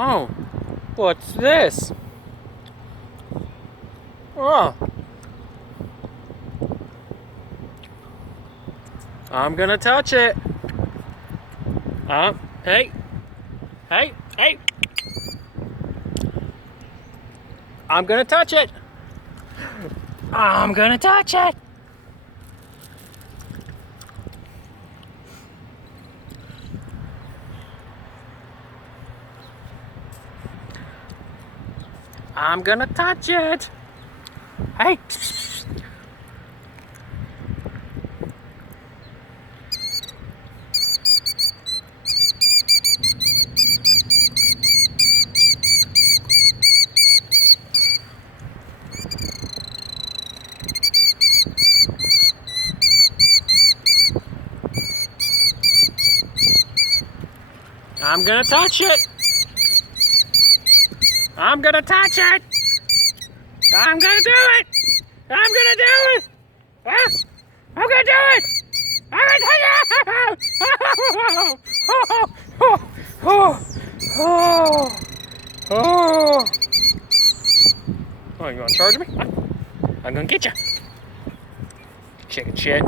Oh, what's this? Oh. I'm gonna touch it. Hey. Hey, hey. I'm gonna touch it. I'm gonna touch it. I'm gonna touch it. Hey. I'm gonna touch it. I'm gonna touch it. I'm gonna do it. I'm gonna do it. Ah, I'm gonna do it. I'm gonna touch it. Oh, you wanna charge me? I'm gonna get you. Chicken shit.